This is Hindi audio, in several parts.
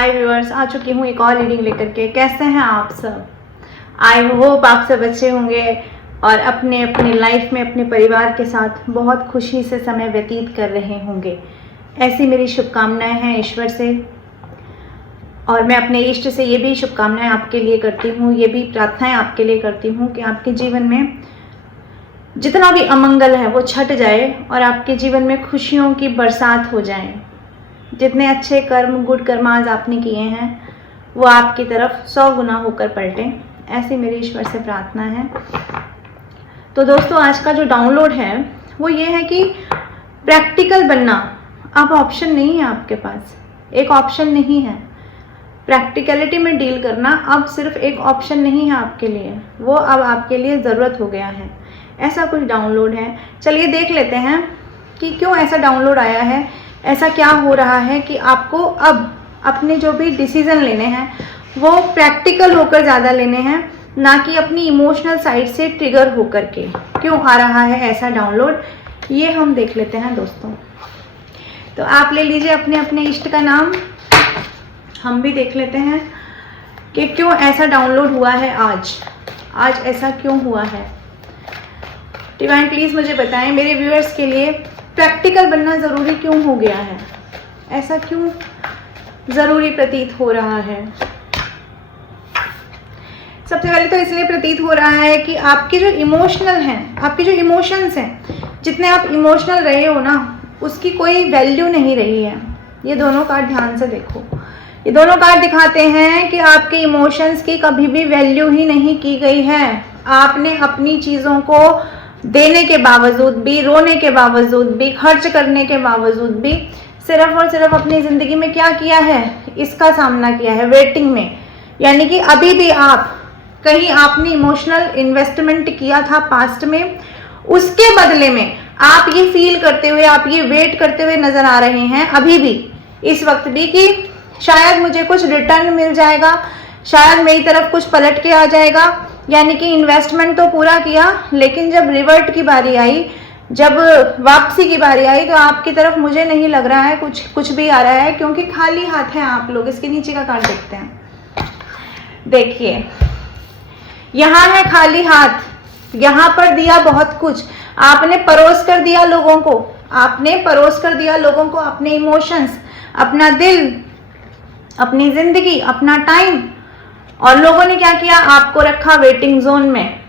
हाय व्यूअर्स, आ चुकी हूँ एक और रीडिंग लेकर के। कैसे हैं आप सब? आई होप आप सब अच्छे होंगे और अपने अपनी लाइफ में अपने परिवार के साथ बहुत खुशी से समय व्यतीत कर रहे होंगे। ऐसी मेरी शुभकामनाएं हैं ईश्वर से, और मैं अपने इष्ट से ये भी शुभकामनाएं आपके लिए करती हूँ, ये भी प्रार्थनाएं आपके लिए करती हूँ कि आपके जीवन में जितना भी अमंगल है वो छट जाए और आपके जीवन में खुशियों की बरसात हो जाए। जितने अच्छे कर्म, गुड कर्म आज आपने किए हैं वो आपकी तरफ 100 गुना होकर पलटें, ऐसी मेरी ईश्वर से प्रार्थना है। तो दोस्तों, आज का जो डाउनलोड है वो ये है कि प्रैक्टिकल बनना अब ऑप्शन नहीं है आपके पास। एक ऑप्शन नहीं है, प्रैक्टिकलिटी में डील करना अब सिर्फ एक ऑप्शन नहीं है आपके लिए, वो अब आपके लिए ज़रूरत हो गया है। ऐसा कुछ डाउनलोड है। चलिए देख लेते हैं कि क्यों ऐसा डाउनलोड आया है, ऐसा क्या हो रहा है कि आपको अब अपने जो भी डिसीज़न लेने हैं वो प्रैक्टिकल होकर ज़्यादा लेने हैं, ना कि अपनी इमोशनल साइड से ट्रिगर होकर के। क्यों आ रहा है ऐसा डाउनलोड, ये हम देख लेते हैं दोस्तों। तो आप ले लीजिए अपने अपने इष्ट का नाम, हम भी देख लेते हैं कि क्यों ऐसा डाउनलोड हुआ है। आज ऐसा क्यों हुआ है। डिवाइन प्लीज़ मुझे बताएं, मेरे व्यूअर्स के लिए प्रैक्टिकल बनना ज़रूरी क्यों हो गया है, ऐसा क्यों ज़रूरी प्रतीत हो रहा है। सबसे पहले तो इसलिए प्रतीत हो रहा है कि आपके जो इमोशनल हैं, आपके जो इमोशंस हैं, जितने आप इमोशनल रहे हो ना, उसकी कोई वैल्यू नहीं रही है। ये दोनों कार्ड ध्यान से देखो, ये दोनों कार्ड दिखाते हैं कि आपके इमोशंस की कभी भी वैल्यू ही नहीं की गई है। आपने अपनी चीज़ों को देने के बावजूद भी, रोने के बावजूद भी, खर्च करने के बावजूद भी सिर्फ और सिर्फ अपनी ज़िंदगी में क्या किया है, इसका सामना किया है, वेटिंग में। यानी कि अभी भी आप कहीं आपने इमोशनल इन्वेस्टमेंट किया था पास्ट में, उसके बदले में आप ये फील करते हुए, आप ये वेट करते हुए नज़र आ रहे हैं अभी भी, इस वक्त भी, कि शायद मुझे कुछ रिटर्न मिल जाएगा, शायद मेरी तरफ कुछ पलट के आ जाएगा। यानी कि इन्वेस्टमेंट तो पूरा किया, लेकिन जब रिवर्ट की बारी आई, जब वापसी की बारी आई, तो आपकी तरफ मुझे नहीं लग रहा है कुछ भी आ रहा है, क्योंकि खाली हाथ हैं आप लोग। इसके नीचे का कार्ड देखते हैं, देखिए यहाँ है खाली हाथ। यहाँ पर दिया बहुत कुछ, आपने परोस कर दिया लोगों को, आपने परोस कर दिया लोगों को अपने इमोशंस, अपना दिल, अपनी जिंदगी, अपना टाइम, और लोगों ने क्या किया, आपको रखा वेटिंग जोन में।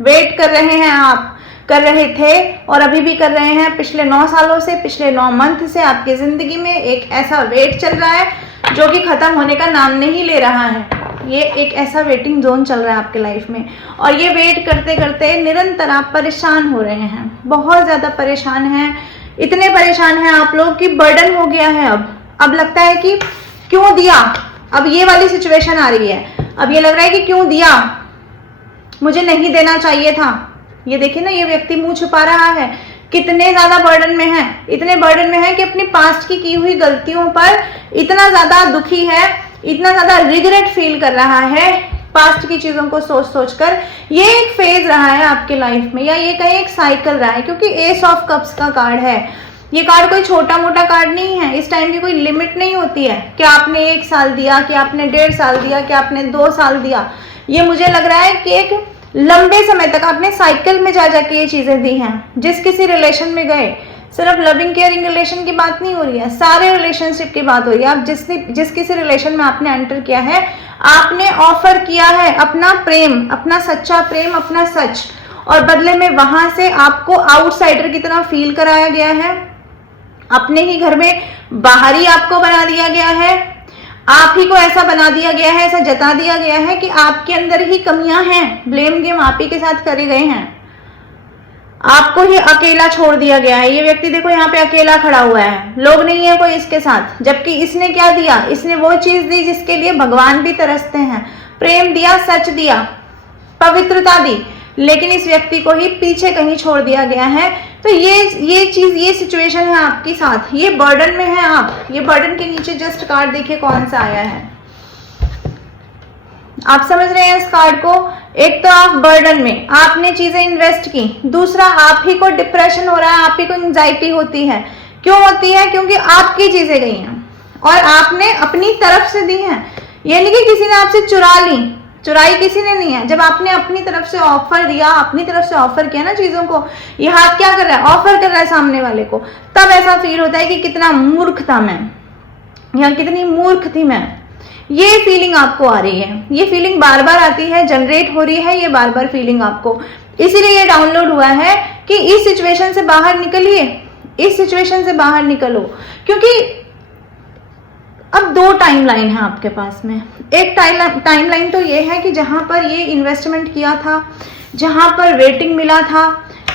वेट कर रहे हैं, आप कर रहे थे और अभी भी कर रहे हैं। पिछले 9 सालों से, पिछले 9 मंथ से आपकी ज़िंदगी में एक ऐसा वेट चल रहा है जो कि ख़त्म होने का नाम नहीं ले रहा है। ये एक ऐसा वेटिंग जोन चल रहा है आपके लाइफ में, और ये वेट करते करते निरंतर आप परेशान हो रहे हैं, बहुत ज़्यादा परेशान हैं। इतने परेशान हैं आप लोग कि बर्डन हो गया है। अब लगता है कि क्यों दिया। अब ये वाली सिचुएशन आ रही है, अब ये लग रहा है कि क्यों दिया, मुझे नहीं देना चाहिए था। ये देखिए ना, ये व्यक्ति मुंह छुपा रहा है, कितने ज्यादा बर्डन में है। इतने बर्डन में है कि अपनी पास्ट की हुई गलतियों पर इतना ज्यादा दुखी है, इतना ज्यादा रिग्रेट फील कर रहा है पास्ट की चीजों को सोच सोच कर। ये एक फेज रहा है आपके लाइफ में, या ये कहीं एक साइकिल रहा है, क्योंकि एस ऑफ कप्स का कार्ड है। ये कार्ड कोई छोटा मोटा कार्ड नहीं है। इस टाइम की कोई लिमिट नहीं होती है कि आपने 1 साल दिया, कि आपने 1.5 साल दिया, कि आपने 2 साल दिया। ये मुझे लग रहा है कि एक लंबे समय तक आपने साइकिल में जा जाके ये चीज़ें दी हैं। जिस किसी रिलेशन में गए, सिर्फ लविंग केयरिंग रिलेशन की बात नहीं हो रही है, सारे रिलेशनशिप की बात हो रही है। आप जिस किसी रिलेशन में आपने एंटर किया है, आपने ऑफर किया है अपना प्रेम, अपना सच्चा प्रेम, अपना सच, और बदले में वहां से आपको आउटसाइडर की तरह फील कराया गया है। अपने ही घर में बाहरी आपको बना दिया गया है, आप ही को ऐसा बना दिया गया है, ऐसा जता दिया गया है कि आपके अंदर ही कमियां हैं। ब्लेम गेम आप ही के साथ करे गए हैं, आपको ही अकेला छोड़ दिया गया है। ये व्यक्ति देखो यहाँ पे अकेला खड़ा हुआ है, लोग नहीं है कोई इसके साथ। जबकि इसने क्या दिया, इसने वो चीज दी जिसके लिए भगवान भी तरसते हैं। प्रेम दिया, सच दिया, पवित्रता दी, लेकिन इस व्यक्ति को ही पीछे कहीं छोड़ दिया गया है। तो ये चीज, ये सिचुएशन है आपके साथ, ये बर्डन में है आप। ये बर्डन के नीचे जस्ट कार्ड देखिए कौन सा आया है, आप समझ रहे हैं इस कार्ड को। एक तो आप बर्डन में, आपने चीजें इन्वेस्ट की, दूसरा आप ही को डिप्रेशन हो रहा है, आप ही को एंजाइटी होती है। क्यों होती है, क्योंकि आपकी चीजें गई हैं, और आपने अपनी तरफ से दी है, ये नहीं कि किसी ने आपसे चुराई किसी ने नहीं है। जब आपने अपनी तरफ से ऑफर दिया, अपनी तरफ से ऑफर किया ना चीजों को, ये हाथ क्या कर रहा है, ऑफर कर रहा है सामने वाले को, तब ऐसा फील होता है कि कितना मूर्ख था मैं, या कितनी मूर्ख थी मैं। ये फीलिंग आपको आ रही है, ये फीलिंग बार बार आती है, जनरेट हो रही है ये बार बार फीलिंग आपको, इसीलिए ये डाउनलोड हुआ है कि इस सिचुएशन से बाहर निकलिए, इस सिचुएशन से बाहर निकलो। क्योंकि अब दो टाइमलाइन है आपके पास में। एक टाइमलाइन तो ये है कि जहां पर ये इन्वेस्टमेंट किया था, जहां पर रेटिंग मिला था,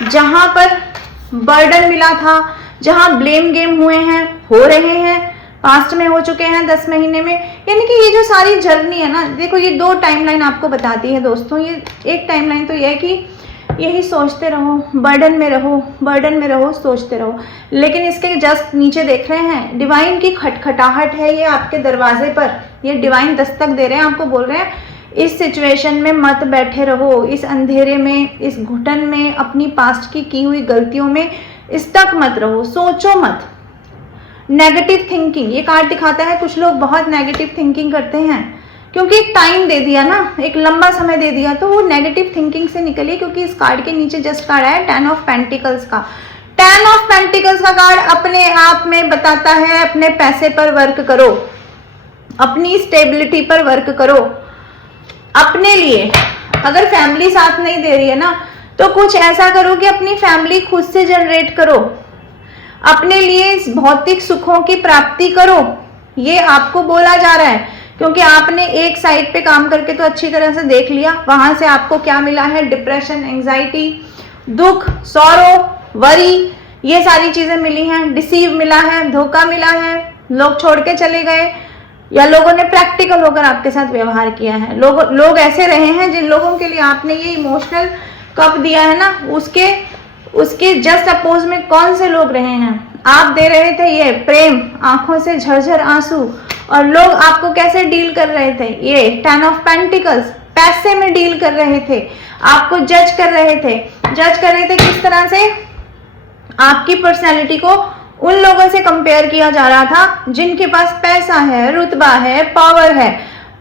जहां पर बर्डन मिला था, जहां ब्लेम गेम हुए हैं, हो रहे हैं, पास्ट में हो चुके हैं 10 महीने में, यानी कि ये जो सारी जर्नी है ना, देखो ये दो टाइमलाइन आपको बताती है दोस्तों। ये एक टाइमलाइन तो ये है कि यही सोचते रहो, बर्डन में रहो, बर्डन में रहो, सोचते रहो। लेकिन इसके जस्ट नीचे देख रहे हैं डिवाइन की खटखटाहट है, ये आपके दरवाजे पर, ये डिवाइन दस्तक दे रहे हैं, आपको बोल रहे हैं इस सिचुएशन में मत बैठे रहो, इस अंधेरे में, इस घुटन में, अपनी पास्ट की हुई गलतियों में स्टक मत रहो, सोचो मत। नेगेटिव थिंकिंग, ये कार्ड दिखाता है कुछ लोग बहुत नेगेटिव थिंकिंग करते हैं, क्योंकि एक टाइम दे दिया ना, एक लंबा समय दे दिया, तो वो नेगेटिव थिंकिंग से निकलिए। क्योंकि इस कार्ड के नीचे जस्ट कार्ड है 10 ऑफ पेंटिकल्स का। 10 ऑफ पेंटिकल्स का कार्ड अपने आप में बताता है अपने पैसे पर वर्क करो, अपनी स्टेबिलिटी पर वर्क करो, अपने लिए। अगर फैमिली साथ नहीं दे रही है ना, तो कुछ ऐसा करो कि अपनी फैमिली खुद से जनरेट करो, अपने लिए भौतिक सुखों की प्राप्ति करो, ये आपको बोला जा रहा है। क्योंकि आपने एक साइड पे काम करके तो अच्छी तरह से देख लिया, वहां से आपको क्या मिला है, डिप्रेशन, एंजाइटी, दुख, सौरो, वरी, ये सारी चीजें मिली हैं। डिसीव मिला है, धोखा मिला है, लोग छोड़ के चले गए, या लोगों ने प्रैक्टिकल होकर आपके साथ व्यवहार किया है। लोग ऐसे रहे हैं जिन लोगों के लिए आपने ये इमोशनल कप दिया है ना, उसके जस्ट अपोज में कौन से लोग रहे हैं। आप दे रहे थे ये प्रेम, आंखों से झरझर आंसू, और लोग आपको कैसे डील कर रहे थे, ये 10 ऑफ पेंटिकल्स, पैसे में डील कर रहे थे, आपको जज कर रहे थे किस तरह से, आपकी पर्सनैलिटी को उन लोगों से कंपेयर किया जा रहा था जिनके पास पैसा है, रुतबा है, पावर है।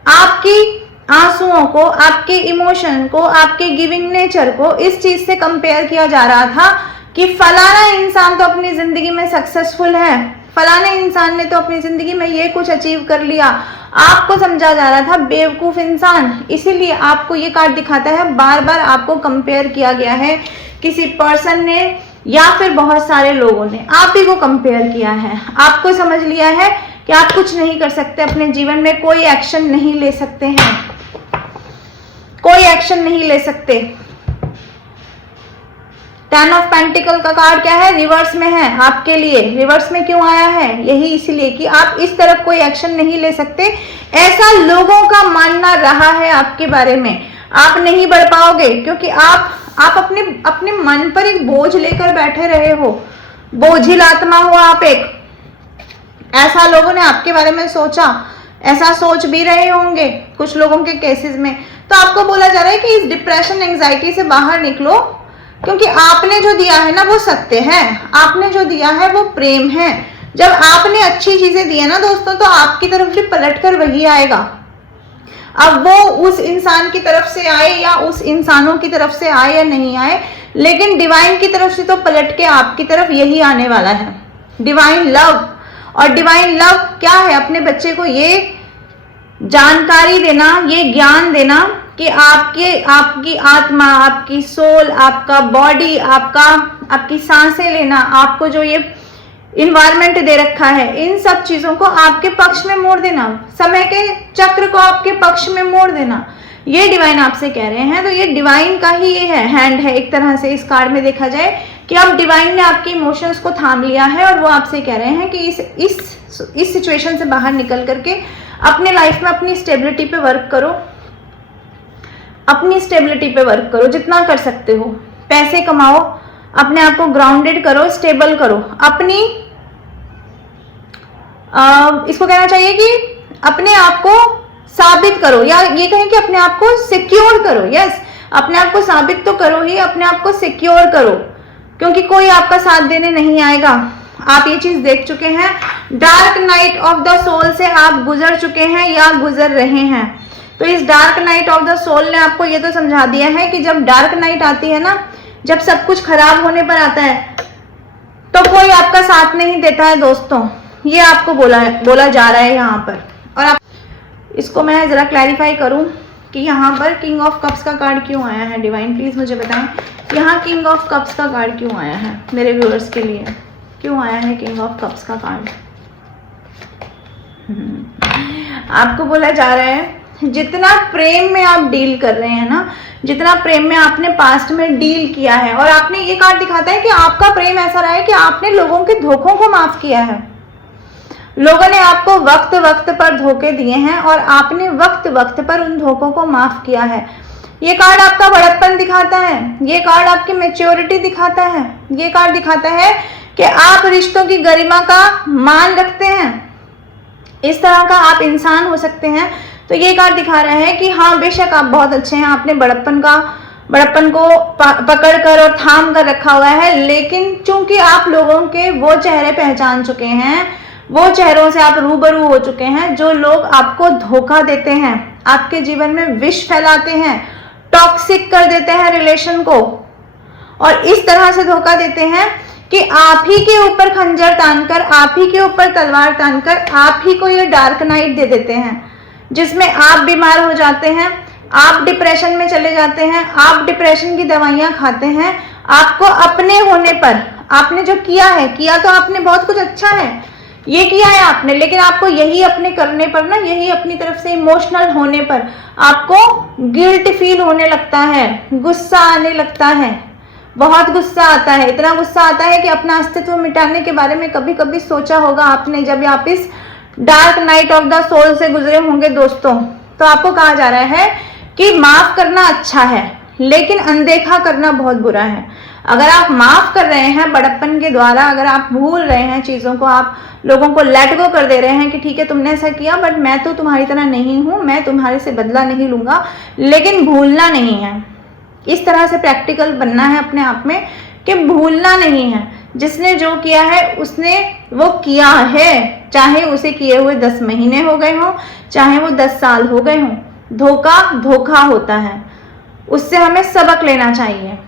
आपकी आंसुओं को, आपके इमोशन को, आपके गिविंग नेचर को इस चीज से कंपेयर किया जा रहा था कि फलाना इंसान तो अपनी जिंदगी में सक्सेसफुल है, फलाने इंसान ने तो अपनी जिंदगी में ये कुछ अचीव कर लिया। आपको समझा जा रहा था बेवकूफ इंसान। इसीलिए आपको ये कार्ड दिखाता है, बार बार आपको कंपेयर किया गया है किसी पर्सन ने या फिर बहुत सारे लोगों ने आप ही को कंपेयर किया है। आपको समझ लिया है कि आप कुछ नहीं कर सकते अपने जीवन में, कोई एक्शन नहीं ले सकते हैं, कोई एक्शन नहीं ले सकते। 10 ऑफ पेंटिकल का कार्ड क्या है, रिवर्स में है आपके लिए। रिवर्स में क्यों आया है, यही इसलिए कि आप इस तरफ कोई एक्शन नहीं ले सकते, ऐसा लोगों का मानना रहा है आपके बारे में। आप नहीं बढ़ पाओगे क्योंकि आप अपने मन पर एक बोझ लेकर बैठे रहे हो, बोझिल आत्मा हो आप एक। ऐसा लोगों ने आपके बारे में सोचा, ऐसा सोच भी रहे होंगे कुछ लोगों के केसेस में। तो आपको बोला जा रहा है कि इस डिप्रेशन, एंजाइटी से बाहर निकलो, क्योंकि आपने जो दिया है ना वो सत्य है, आपने जो दिया है वो प्रेम है। जब आपने अच्छी चीजें दी है ना दोस्तों, तो आपकी तरफ भी पलट कर वही आएगा। अब वो उस इंसान की तरफ से आए या उस इंसानों की तरफ से आए या नहीं आए, लेकिन डिवाइन की तरफ से तो पलट के आपकी तरफ यही आने वाला है, डिवाइन लव। और डिवाइन लव क्या है, अपने बच्चे को ये जानकारी देना, ये ज्ञान देना कि आपकी आत्मा, आपकी सोल, आपका बॉडी, आपकी सांसें लेना, आपको जो ये इन्वायरमेंट दे रखा है, इन सब चीजों को आपके पक्ष में मोड़ देना, समय के चक्र को आपके पक्ष में मोड़ देना, ये डिवाइन आपसे कह रहे हैं। तो ये डिवाइन का ही ये है, हैंड है एक तरह से। इस कार्ड में देखा जाए कि अब डिवाइन ने आपके इमोशंस को थाम लिया है और वो आपसे कह रहे हैं कि इस सिचुएशन से बाहर निकल करके अपने लाइफ में अपनी स्टेबिलिटी पे वर्क करो, अपनी स्टेबिलिटी पे वर्क करो जितना कर सकते हो। पैसे कमाओ, अपने आप को ग्राउंडेड करो, स्टेबल करो, अपनी इसको कहना चाहिए कि अपने आप को साबित करो, या ये कहें कि अपने आप को सिक्योर करो। यस, अपने आप को साबित तो करो ही, अपने आप को सिक्योर करो, क्योंकि कोई आपका साथ देने नहीं आएगा। आप ये चीज देख चुके हैं, dark night of the soul से आप गुजर चुके हैं या गुजर रहे हैं। तो इस dark night of the soul ने आपको ये तो समझा दिया है कि जब डार्क नाइट आती है ना, जब सब कुछ खराब होने पर आता है, तो कोई आपका साथ नहीं देता है दोस्तों। ये आपको बोला जा रहा है यहाँ पर। और आप इसको मैं जरा क्लैरिफाई करूँ कि यहाँ पर किंग ऑफ कप्स का कार्ड क्यों आया है। डिवाइन प्लीज मुझे बताएं, यहाँ किंग ऑफ कप्स का कार्ड क्यों आया है मेरे व्यूअर्स के लिए, क्यों आया है किंग ऑफ कप्स का कार्ड। आपको बोला जा रहा है जितना प्रेम में आप डील कर रहे हैं ना, जितना प्रेम में आपने पास्ट में डील किया है, और आपने ये कार्ड दिखाता है कि आपका प्रेम ऐसा रहा है कि आपने लोगों के धोखों को माफ किया है। लोगों ने आपको वक्त वक्त पर धोखे दिए हैं और आपने वक्त वक्त पर उन धोखों को माफ किया है। ये कार्ड आपका बड़प्पन दिखाता है, ये कार्ड आपकी मैच्योरिटी दिखाता है, ये कार्ड दिखाता है कि आप रिश्तों की गरिमा का मान रखते हैं, इस तरह का आप इंसान हो सकते हैं। तो ये कार्ड दिखा रहा है कि हाँ बेशक आप बहुत अच्छे हैं, आपने बड़प्पन को पकड़ कर और थाम कर रखा हुआ है, लेकिन चूंकि आप लोगों के वो चेहरे पहचान चुके हैं, वो चेहरों से आप रूबरू हो चुके हैं जो लोग आपको धोखा देते हैं, आपके जीवन में विष फैलाते हैं, टॉक्सिक कर देते हैं रिलेशन को, और इस तरह से धोखा देते हैं कि आप ही के ऊपर खंजर तानकर, आप ही के ऊपर तलवार तानकर आप ही को ये डार्क नाइट दे देते हैं, जिसमें आप बीमार हो जाते हैं, आप डिप्रेशन में चले जाते हैं, आप डिप्रेशन की दवाइयां खाते हैं। आपको अपने होने पर, आपने जो किया तो आपने बहुत कुछ अच्छा है, ये किया है आपने, लेकिन आपको यही अपने करने पर ना, यही अपनी तरफ से इमोशनल होने पर आपको गिल्ट फील होने लगता है, गुस्सा आने लगता है, बहुत गुस्सा आता है। इतना गुस्सा आता है कि अपना अस्तित्व मिटाने के बारे में कभी कभी सोचा होगा आपने, जब आप इस dark night of the soul से गुजरे होंगे दोस्तों। तो आपको कहा जा रहा है कि माफ करना अच्छा है, लेकिन अनदेखा करना बहुत बुरा है। अगर आप माफ कर रहे हैं बड़प्पन के द्वारा, अगर आप भूल रहे हैं चीज़ों को, आप लोगों को लेट गो कर दे रहे हैं कि ठीक है तुमने ऐसा किया, बट मैं तो तुम्हारी तरह नहीं हूँ, मैं तुम्हारे से बदला नहीं लूंगा, लेकिन भूलना नहीं है। इस तरह से प्रैक्टिकल बनना है अपने आप में कि भूलना नहीं है। जिसने जो किया है उसने वो किया है, चाहे उसे किए हुए 10 महीने हो गए हों, चाहे वो 10 साल हो गए हों। धोखा धोखा होता है, उससे हमें सबक लेना चाहिए।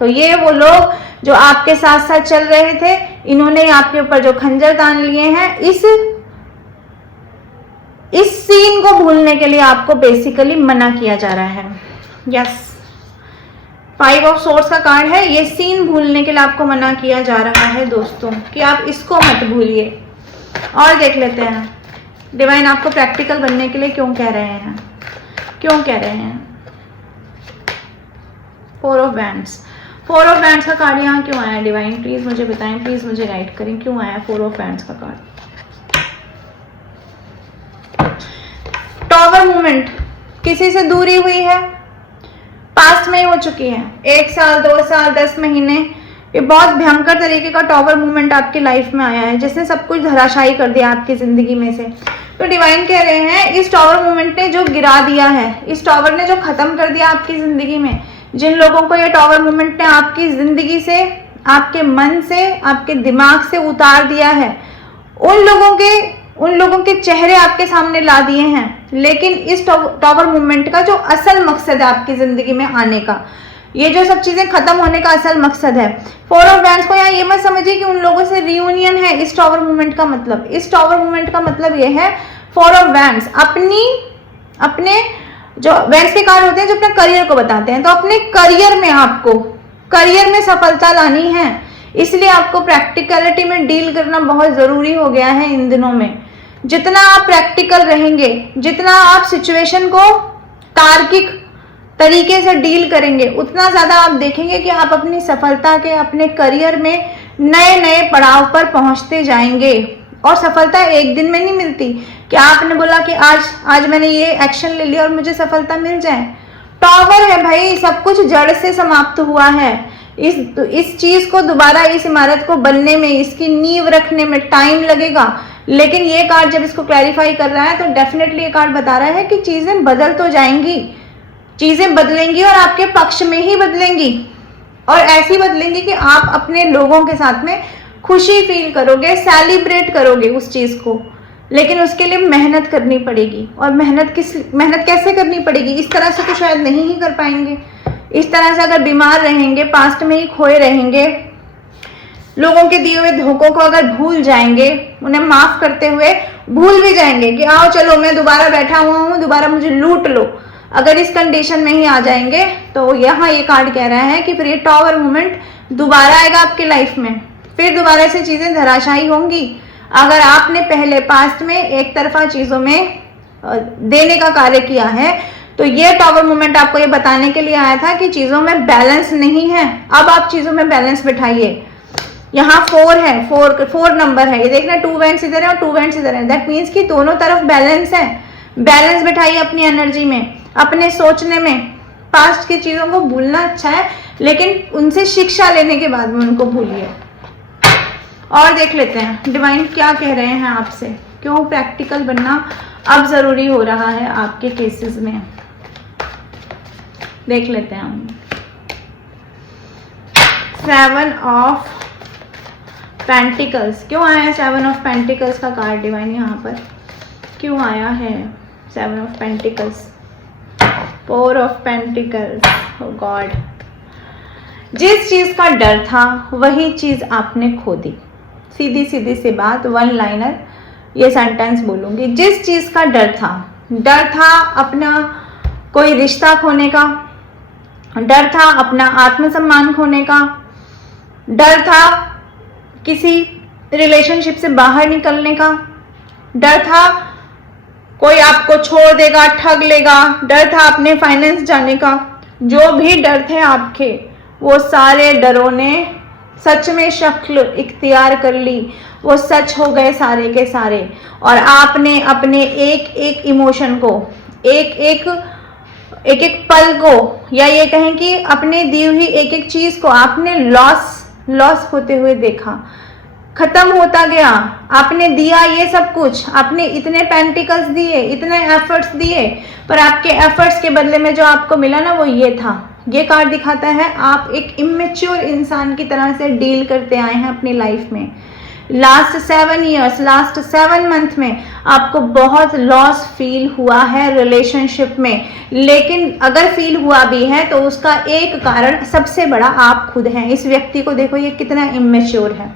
तो ये वो लोग जो आपके साथ साथ चल रहे थे, इन्होंने आपके ऊपर जो खंजर तान लिए हैं, इस सीन को भूलने के लिए आपको बेसिकली मना किया जा रहा है। यस, 5 ऑफ सोर्स का कार्ड है, ये सीन भूलने के लिए आपको मना किया जा रहा है दोस्तों, कि आप इसको मत भूलिए। और देख लेते हैं डिवाइन आपको प्रैक्टिकल बनने के लिए क्यों कह रहे हैं, क्यों कह रहे हैं। 4 ऑफ बैंड्स, 4 ऑफ बैंड्स का कार्ड यहाँ क्यों आया डिवाइन, प्लीज मुझे बताएं, प्लीज मुझे गाइड करें, क्यों आया 4 ऑफ बैंड्स का कार्ड। टॉवर मूवमेंट, किसी से दूरी हुई है, पास्ट में हो चुकी है, 1 साल 2 साल 10 महीने, ये बहुत भयंकर तरीके का टॉवर मूवमेंट आपकी लाइफ में आया है, जिसने सब कुछ धराशायी कर दिया आपकी जिंदगी में से। तो डिवाइन कह रहे हैं इस टॉवर मूवमेंट ने जो गिरा दिया है, इस टॉवर ने जो खत्म कर दिया आपकी जिंदगी में, जिन लोगों को ये टॉवर मूवमेंट ने आपकी जिंदगी से, आपके मन से, आपके दिमाग से उतार दिया है, उन लोगों के चेहरे आपके सामने ला दिए हैं। लेकिन इस टॉवर मूवमेंट का जो असल मकसद है आपकी जिंदगी में आने का, ये जो सब चीजें खत्म होने का असल मकसद है, 4 ऑफ बैंड्स को यहाँ ये मत समझिए कि उन लोगों से रियूनियन है इस टॉवर मूवमेंट का मतलब। इस टॉवर मूवमेंट का मतलब ये है 4 ऑफ बैंड्स अपने जो बैंड्स के कार्ड होते हैं जो अपने करियर को बताते हैं, तो अपने करियर में आपको करियर में सफलता लानी है, इसलिए आपको प्रैक्टिकलिटी में डील करना बहुत जरूरी हो गया है इन दिनों में। जितना आप प्रैक्टिकल रहेंगे, जितना आप सिचुएशन को तार्किक तरीके से डील करेंगे, उतना ज्यादा आप देखेंगे कि आप अपनी सफलता के, अपने करियर में नए नए पड़ाव पर पहुंचते जाएंगे। और सफलता एक दिन में नहीं मिलती कि आपने बोला कि आज मैंने ये एक्शन ले लिया और मुझे सफलता मिल जाए। टॉवर है भाई, सब कुछ जड़ से समाप्त हुआ है। इस चीज को दोबारा, इस इमारत को बनने में, इसकी नींव रखने में टाइम लगेगा। लेकिन ये कार्ड जब इसको क्लैरिफाई कर रहा है तो डेफिनेटली ये कार्ड बता रहा है कि चीजें बदल तो जाएंगी, चीजें बदलेंगी और आपके पक्ष में ही बदलेंगी, और ऐसी बदलेंगी कि आप अपने लोगों के साथ में खुशी फील करोगे, सेलिब्रेट करोगे उस चीज को, लेकिन उसके लिए मेहनत करनी पड़ेगी। और मेहनत कैसे करनी पड़ेगी? इस तरह से तो शायद नहीं ही कर पाएंगे। इस तरह से अगर बीमार रहेंगे, पास्ट में ही खोए रहेंगे, लोगों के दिए हुए धोखों को अगर भूल जाएंगे, उन्हें माफ करते हुए भूल भी जाएंगे कि आओ चलो मैं दोबारा बैठा हुआ हूँ, दोबारा मुझे लूट लो, अगर इस कंडीशन में ही आ जाएंगे, तो यहाँ ये कार्ड कह रहा है कि फिर ये टॉवर मोमेंट दोबारा आएगा आपकी लाइफ में, फिर दोबारा से चीजें धराशायी होंगी। अगर आपने पहले पास्ट में एक तरफा चीजों में देने का कार्य किया है, तो ये टॉवर मोमेंट आपको ये बताने के लिए आया था कि चीजों में बैलेंस नहीं है। अब आप चीजों में बैलेंस बिठाइए। यहाँ 4 है, 4 नंबर है, ये देखना 2 वेंट्स इधर है और 2 वेंट्स इधर है। दैट मीन्स कि दोनों तरफ बैलेंस है। बैलेंस बिठाइए अपनी एनर्जी में, अपने सोचने में। पास्ट की चीजों को भूलना अच्छा है, लेकिन उनसे शिक्षा लेने के बाद में उनको भूलिए। और देख लेते हैं डिवाइन क्या कह रहे हैं आपसे, क्यों प्रैक्टिकल बनना अब जरूरी हो रहा है आपके केसेस में। देख लेते हैं हम 7 ऑफ पेंटिकल्स। क्यों आया है 7 ऑफ पेंटिकल्स का कार्ड डिवाइन? यहाँ पर क्यों आया है 7 of pentacles? 4 of pentacles. Oh God, जिस चीज का डर था वही चीज आपने खो दी। सीधी सीधी सी बात, 1 लाइनर ये सेंटेंस बोलूंगी। जिस चीज का डर था अपना कोई रिश्ता खोने का, डर था अपना आत्मसम्मान खोने का, डर था किसी रिलेशनशिप से बाहर निकलने का, डर था कोई आपको छोड़ देगा, ठग लेगा, डर था अपने फाइनेंस जाने का। जो भी डर थे आपके, वो सारे डरों ने सच में शक्ल इख्तियार कर ली, वो सच हो गए सारे के सारे। और आपने अपने एक एक इमोशन को, एक एक पल को, या ये कहें कि अपने दी हुई एक एक चीज को आपने लॉस होते हुए देखा, खत्म होता गया। आपने दिया ये सब कुछ, आपने इतने पेंटिकल्स दिए, इतने एफर्ट्स दिए, पर आपके एफर्ट्स के बदले में जो आपको मिला ना, वो ये था। ये कार्ड दिखाता है आप एक इमेच्योर इंसान की तरह से डील करते आए हैं अपनी लाइफ में। लास्ट 7 ईयर्स, लास्ट 7 मंथ में आपको बहुत लॉस फील हुआ है रिलेशनशिप में। लेकिन अगर फील हुआ भी है तो उसका एक कारण सबसे बड़ा आप खुद हैं। इस व्यक्ति को देखो, ये कितना इमेच्योर है,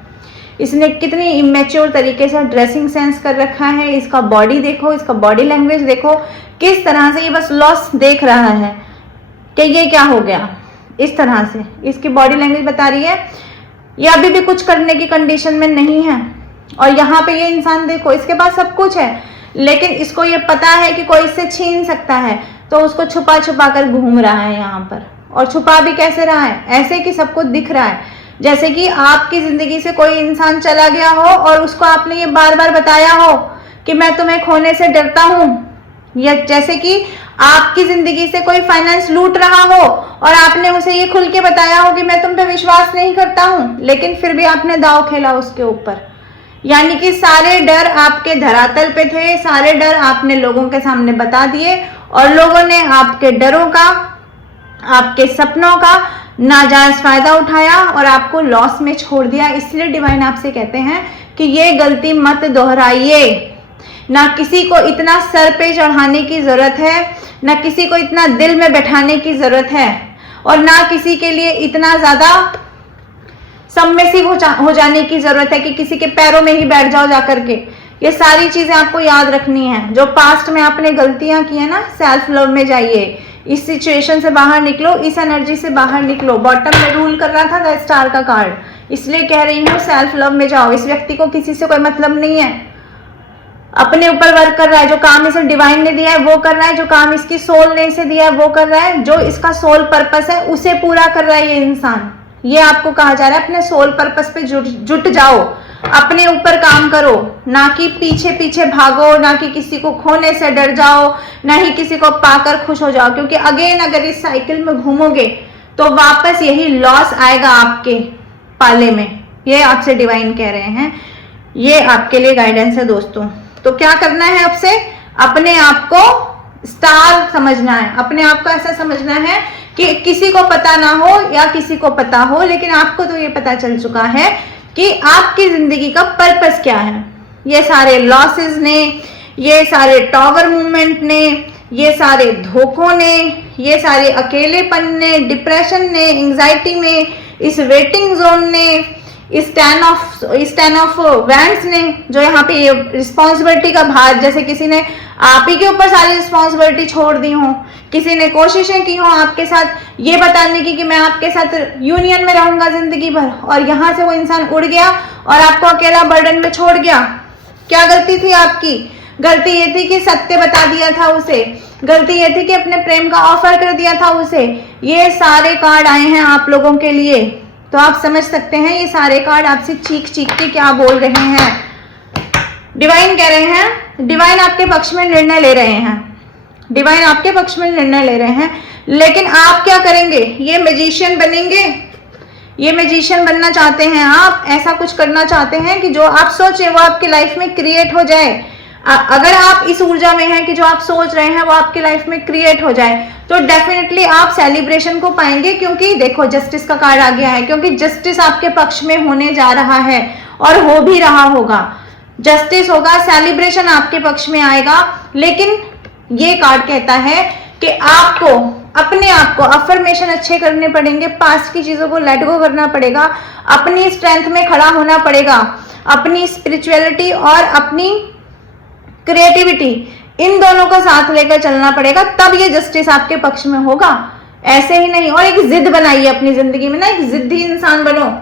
इसने कितनी इमेच्योर तरीके से ड्रेसिंग सेंस कर रखा है। इसका बॉडी देखो, इसका बॉडी लैंग्वेज देखो, किस तरह से ये बस लॉस देख रहा है कि ये क्या हो गया। इस तरह से इसकी बॉडी लैंग्वेज बता रही है ये अभी भी कुछ करने की कंडीशन में नहीं है। और यहाँ पे ये इंसान देखो, इसके पास सब कुछ है, लेकिन इसको ये पता है कि कोई इससे छीन सकता है, तो उसको छुपा छुपा कर घूम रहा है यहाँ पर। और छुपा भी कैसे रहा है? ऐसे कि सबको दिख रहा है। जैसे कि आपकी जिंदगी से कोई इंसान चला गया हो और उसको आपने ये बार बार बताया हो कि मैं तुम्हें खोने से डरता हूं, या जैसे कि आपकी जिंदगी से कोई फाइनेंस लूट रहा हो और आपने उसे ये खुल के बताया हो कि मैं तुम पे विश्वास नहीं करता हूं, लेकिन फिर भी आपने दांव खेला उसके ऊपर। यानी कि सारे डर आपके धरातल पे थे, सारे डर आपने लोगों के सामने बता दिए, और लोगों ने आपके डरों का, आपके सपनों का नाजायज फायदा उठाया और आपको लॉस में छोड़ दिया। इसलिए डिवाइन आपसे कहते हैं कि ये गलती मत दोहराइए। ना किसी को इतना सर पे चढ़ाने की जरूरत है, ना किसी को इतना दिल में बैठाने की जरूरत है, और ना किसी के लिए इतना ज्यादा सबमिसिव हो जाने की जरूरत है कि किसी के पैरों में ही बैठ जाओ जाकर के। ये सारी चीजें आपको याद रखनी है। जो पास्ट में आपने गलतियां की है ना, सेल्फ लव में जाइए, इस सिचुएशन से बाहर निकलो, इस एनर्जी से बाहर निकलो। बॉटम में रूल कर रहा था द स्टार का कार्ड, इसलिए कह रही हूँ सेल्फ लव में जाओ। इस व्यक्ति को किसी से कोई मतलब नहीं है, अपने ऊपर वर्क कर रहा है। जो काम इसे डिवाइन ने दिया है वो कर रहा है, जो काम इसकी सोल ने इसे दिया है वो कर रहा है, जो इसका सोल पर्पस है उसे पूरा कर रहा है ये इंसान। ये आपको कहा जा रहा है अपने सोल पर्पस पे जुट जाओ, अपने ऊपर काम करो, ना कि पीछे पीछे भागो, ना कि किसी को खोने से डर जाओ, ना ही किसी को पाकर खुश हो जाओ। क्योंकि अगेन अगर इस साइकिल में घूमोगे तो वापस यही लॉस आएगा आपके पाले में। ये आपसे डिवाइन कह रहे हैं, ये आपके लिए गाइडेंस है दोस्तों। तो क्या करना है आपसे? अपने आप को स्टार समझना है, अपने आप को ऐसा समझना है कि किसी को पता ना हो या किसी को पता हो, लेकिन आपको तो ये पता चल चुका है कि आपकी जिंदगी का पर्पस क्या है। ये सारे लॉसेस ने, ये सारे टॉवर मूवमेंट ने, ये सारे धोखों ने, ये सारे अकेलेपन ने, डिप्रेशन ने, एंजाइटी में, इस वेटिंग जोन ने, इस टेन ऑफ वैंड्स ने, जो यहाँ पे ये रिस्पॉन्सिबिलिटी का भार, जैसे किसी ने आप ही के ऊपर सारी रिस्पॉन्सिबिलिटी छोड़ दी हो, किसी ने कोशिशें की हो आपके साथ ये बताने की कि मैं आपके साथ यूनियन में रहूंगा जिंदगी भर, और यहाँ से वो इंसान उड़ गया और आपको अकेला बर्डन में छोड़ गया। क्या गलती थी आपकी? गलती ये थी कि सत्य बता दिया था उसे, गलती ये थी कि अपने प्रेम का ऑफर कर दिया था उसे। ये सारे कार्ड आए हैं आप लोगों के लिए, तो आप समझ सकते हैं ये सारे कार्ड आपसे चीख चीख के क्या बोल रहे हैं। डिवाइन कह रहे हैं, डिवाइन आपके पक्ष में निर्णय ले रहे हैं, डिवाइन आपके पक्ष में निर्णय ले रहे हैं, लेकिन आप क्या करेंगे? ये मैजिशियन बनेंगे, ये मैजिशियन बनना चाहते हैं आप, ऐसा कुछ करना चाहते हैं कि जो आप सोचे वो आपकी लाइफ में क्रिएट हो जाए। अगर आप इस ऊर्जा में हैं कि जो आप सोच रहे हैं वो आपकी लाइफ में क्रिएट हो जाए, तो डेफिनेटली आप सेलिब्रेशन को पाएंगे, क्योंकि देखो जस्टिस का कार्ड आ गया है, क्योंकि जस्टिस आपके पक्ष में होने जा रहा है और हो भी रहा होगा। जस्टिस होगा, सेलिब्रेशन आपके पक्ष में आएगा। लेकिन ये कार्ड कहता है कि आपको अपने आप को अफर्मेशन अच्छे करने पड़ेंगे, पास्ट की चीजों को लेट गो करना पड़ेगा, अपनी स्ट्रेंथ में खड़ा होना पड़ेगा, अपनी स्पिरिचुअलिटी और अपनी क्रिएटिविटी, इन दोनों को साथ लेकर चलना पड़ेगा, तब ये जस्टिस आपके पक्ष में होगा, ऐसे ही नहीं। और एक जिद बनाइए अपनी जिंदगी में ना, एक जिद्दी इंसान बनो।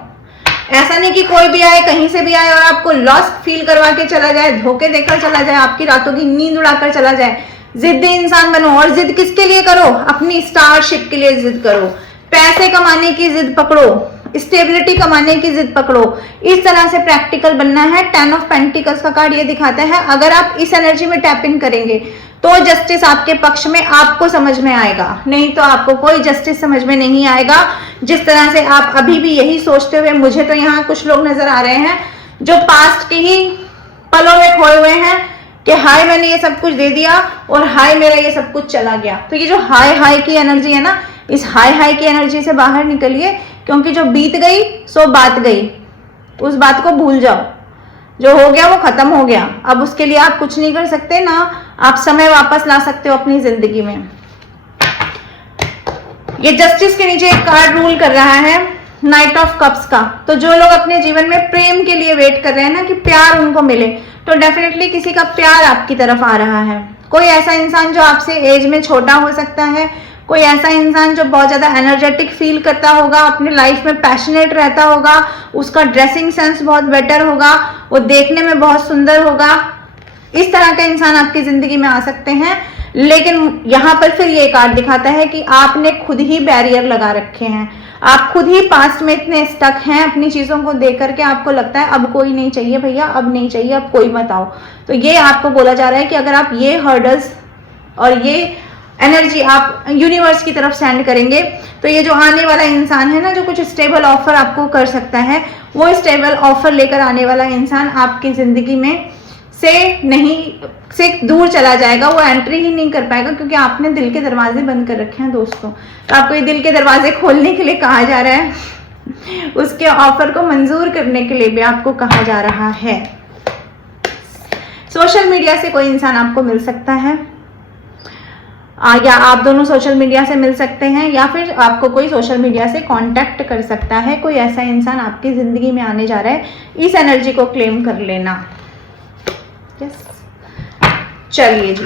ऐसा नहीं कि कोई भी आए, कहीं से भी आए और आपको लॉस्ट फील करवा के चला जाए, धोखे देकर चला जाए, आपकी रातों की नींद उड़ाकर चला जाए। जिद्दी इंसान बनो। और जिद किसके लिए करो? अपनी स्टारशिप के लिए जिद करो, पैसे कमाने की जिद पकड़ो, स्टेबिलिटी कमाने की जिद पकड़ो। इस तरह से प्रैक्टिकल बनना है। 10 ऑफ पेंटिकल्स का कार्ड ये दिखाता है, अगर आप इस एनर्जी में टैप इन करेंगे तो जस्टिस आपके पक्ष में आपको समझ में आएगा, नहीं तो आपको कोई जस्टिस समझ में नहीं आएगा। जिस तरह से आप अभी भी यही सोचते हुए, मुझे तो यहाँ कुछ लोग नजर आ रहे हैं जो पास्ट के ही पलों में खोए हुए हैं कि हाय मैंने ये सब कुछ दे दिया और हाय मेरा ये सब कुछ चला गया। तो ये जो हाय हाय की एनर्जी है ना, इस हाय हाय की एनर्जी से बाहर निकलिए, क्योंकि जो बीत गई सो बात गई, उस बात को भूल जाओ। जो हो गया वो खत्म हो गया, अब उसके लिए आप कुछ नहीं कर सकते, ना आप समय वापस ला सकते हो अपनी जिंदगी में। ये जस्टिस के नीचे एक कार्ड रूल कर रहा है, नाइट ऑफ कप्स का। तो जो लोग अपने जीवन में प्रेम के लिए वेट कर रहे हैं ना, कि प्यार उनको मिले, तो डेफिनेटली किसी का प्यार आपकी तरफ आ रहा है। कोई ऐसा इंसान जो आपसे एज में छोटा हो सकता है, कोई ऐसा इंसान जो बहुत ज्यादा एनर्जेटिक फील करता होगा, अपनी लाइफ में पैशनेट रहता होगा, उसका ड्रेसिंग सेंस बहुत बेटर होगा, वो देखने में बहुत सुंदर होगा, इस तरह का इंसान आपकी जिंदगी में आ सकते हैं। लेकिन यहाँ पर फिर ये कार्ड दिखाता है कि आपने खुद ही बैरियर लगा रखे हैं, आप खुद ही पास्ट में इतने स्टक हैं अपनी चीजों को देख करके, आपको लगता है अब कोई नहीं चाहिए भैया, अब नहीं चाहिए, अब कोई मत आओ। तो ये आपको बोला जा रहा है कि अगर आप ये हर्डल्स और ये एनर्जी आप यूनिवर्स की तरफ सेंड करेंगे, तो ये जो आने वाला इंसान है ना, जो कुछ स्टेबल ऑफर आपको कर सकता है, वो स्टेबल ऑफर लेकर आने वाला इंसान आपकी जिंदगी में से दूर चला जाएगा, वो एंट्री ही नहीं कर पाएगा, क्योंकि आपने दिल के दरवाजे बंद कर रखे हैं दोस्तों। तो आपको ये दिल के दरवाजे खोलने के लिए कहा जा रहा है, उसके ऑफर को मंजूर करने के लिए भी आपको कहा जा रहा है। सोशल मीडिया से कोई इंसान आपको मिल सकता है, या आप दोनों सोशल मीडिया से मिल सकते हैं, या फिर आपको कोई सोशल मीडिया से कांटेक्ट कर सकता है। कोई ऐसा इंसान आपकी जिंदगी में आने जा रहा है, इस एनर्जी को क्लेम कर लेना। यस, चलिए जी,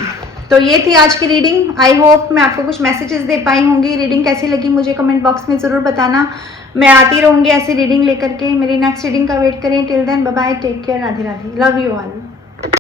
तो ये थी आज की रीडिंग। आई होप मैं आपको कुछ मैसेजेस दे पाई होंगी। रीडिंग कैसी लगी मुझे कमेंट बॉक्स में ज़रूर बताना। मैं आती रहूँगी ऐसी रीडिंग लेकर के। मेरी नेक्स्ट रीडिंग का वेट करें। Till then bye bye, take care, Radhe Radhe, love you all.